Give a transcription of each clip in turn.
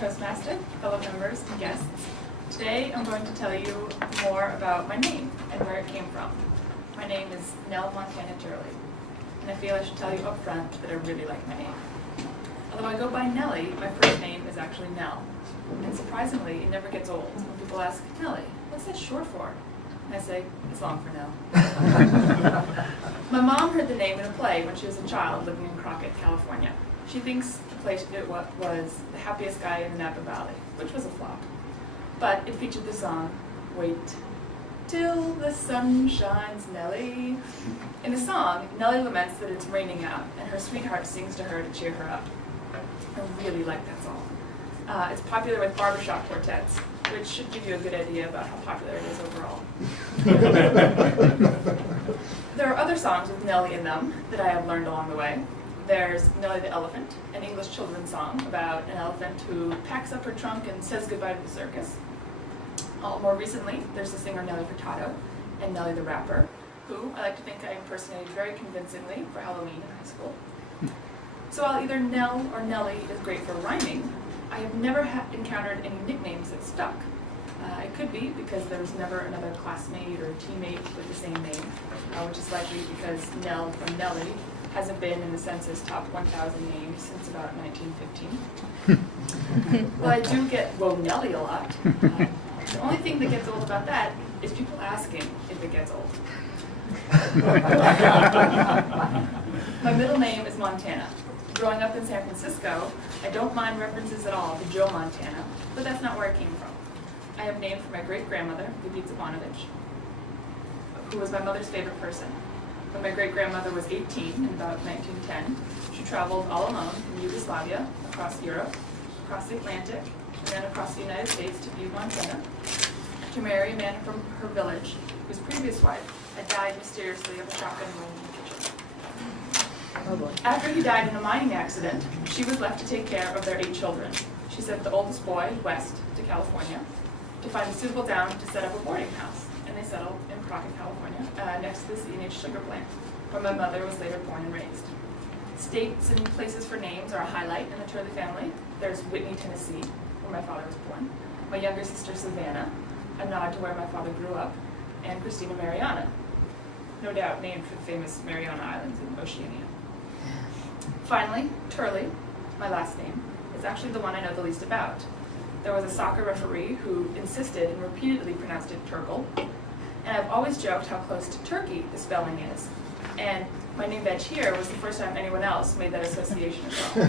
Toastmaster, fellow members, and guests. Today I'm going to tell you more about my name and where it came from. My name is Nell Turley, and I feel I should tell you up front that I really like my name. Although I go by Nellie, my first name is actually Nell. And surprisingly, it never gets old. When people ask, Nellie, what's that short for? And I say, it's long for Nell. My mom heard the name in a play when she was a child living in Crockett, California. She thinks the play she did was The Happiest Guy in the Napa Valley, which was a flop. But it featured the song, Wait Till the Sun Shines, Nellie. In the song, Nellie laments that it's raining out, and her sweetheart sings to her to cheer her up. I really like that song. It's popular with barbershop quartets, which should give you a good idea about how popular it is overall. There are other songs with Nellie in them that I have learned along the way. There's Nellie the Elephant, an English children's song about an elephant who packs up her trunk and says goodbye to the circus. More recently, there's the singer Nellie Furtado and Nellie the Rapper, who I like to think I impersonated very convincingly for Halloween in high school. So while either Nell or Nellie is great for rhyming, I have never encountered any nicknames that stuck. It could be because there was never another classmate or teammate with the same name, which is likely because Nell or Nellie hasn't been in the census top 1,000 names since about 1915. Well, I do get "Whoa, Nellie" a lot. The only thing that gets old about that is people asking if it gets old. My middle name is Montana. Growing up in San Francisco, I don't mind references at all to Joe Montana, but that's not where I came from. I am named for my great-grandmother, Ljubica Bonovic, who was my mother's favorite person. When my great-grandmother was 18 in about 1910, she traveled all alone from Yugoslavia, across Europe, across the Atlantic, and then across the United States to Butte, Montana, to marry a man from her village whose previous wife had died mysteriously of a shotgun wound in the kitchen. Oh boy. After he died in a mining accident, she was left to take care of their 8 children. She sent the oldest boy west to California to find a suitable town to set up a boarding house, and they settled in Crockett, California, next to the C&H sugar plant, where my mother was later born and raised. States and places for names are a highlight in the Turley family. There's Whitney, Tennessee, where my father was born, my younger sister Savannah, a nod to where my father grew up, and Christina Mariana, no doubt named for the famous Mariana Islands in Oceania. Finally, Turley, my last name, is actually the one I know the least about. There was a soccer referee who insisted and repeatedly pronounced it Turkle, and I've always joked how close to Turkey the spelling is. And my name badge here was the first time anyone else made that association as well.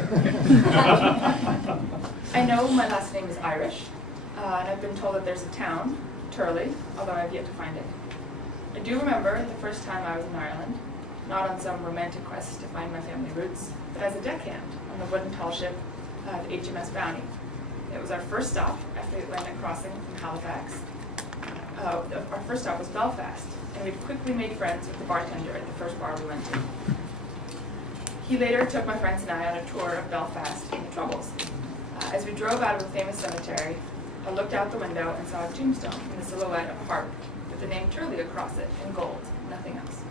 I know my last name is Irish, and I've been told that there's a town, Turley, although I've yet to find it. I do remember the first time I was in Ireland, not on some romantic quest to find my family roots, but as a deckhand on the wooden tall ship, the HMS Bounty. It was our first stop after the Atlantic crossing from Halifax. Our first stop was Belfast, and we quickly made friends with the bartender at the first bar we went to. He later took my friends and I on a tour of Belfast and the Troubles. As we drove out of a famous cemetery, I looked out the window and saw a tombstone in the silhouette of a harp with the name Turley across it in gold, nothing else.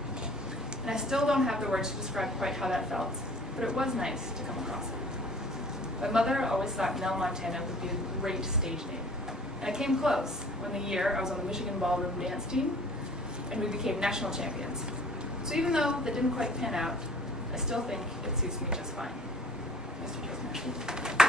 And I still don't have the words to describe quite how that felt, but it was nice to come across it. My mother always thought Nell Montana would be a great stage name. And I came close when the year I was on the Michigan Ballroom dance team, and we became national champions. So even though that didn't quite pan out, I still think it suits me just fine. Mr. Toastmaster.